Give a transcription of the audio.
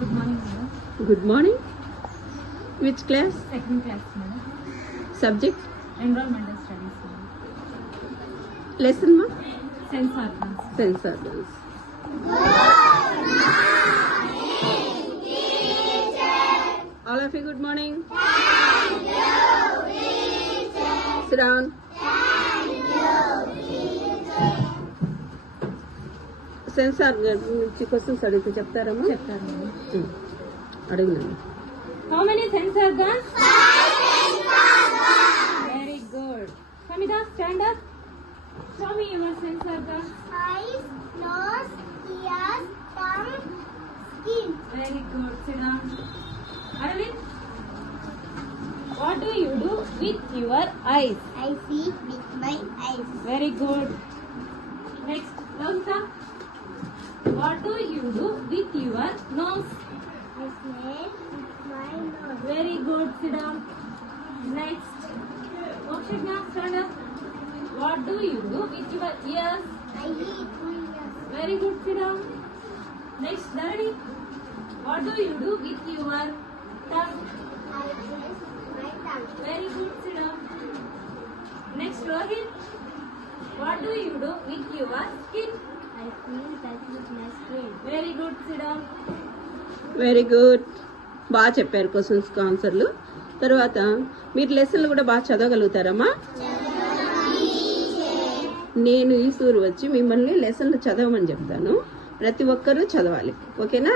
Good morning, madam. Good morning. Which class? Second class, madam. Subject? Environmental studies, madam. Lesson ma? Sense organs. Sense organs. All of you, good morning. Thank you, teacher. Sit down. Sense organ నుంచి questions అడిగితే చెప్తారమ్మా? చెప్తారు madam. అడగండి. How many sense organs? Very good. Samita, stand up. Show me your sense organs. Eyes, nose, ears, tongue, skin. Very good. Sit down. Arvind, what do you do with your eyes? I see with my eyes. Very good. Next, Lavita, what do you do with your nose? I smell with my nose. Very good. Sit down. Next, Mokshitna, stand up. What do you do with your ears? I eat my ears. Very good. Sit down. Next, Dharani, what do you do with your tongue? I press my tongue. Very good. Sit down. Next, Rohit, what do you do with your skin? I feel touch with my skin. Very good. Sit down. Very good. బాగా చెప్పారు questions ఆన్సర్లు. తర్వాత మీరు లెసన్లు కూడా బాగా చదవగలుగుతారమ్మా? నేను ఈ సూరు వచ్చి మిమ్మల్ని లెసన్లు చదవమని చెప్తాను. ప్రతి ఒక్కరూ చదవాలి. ఓకేనా?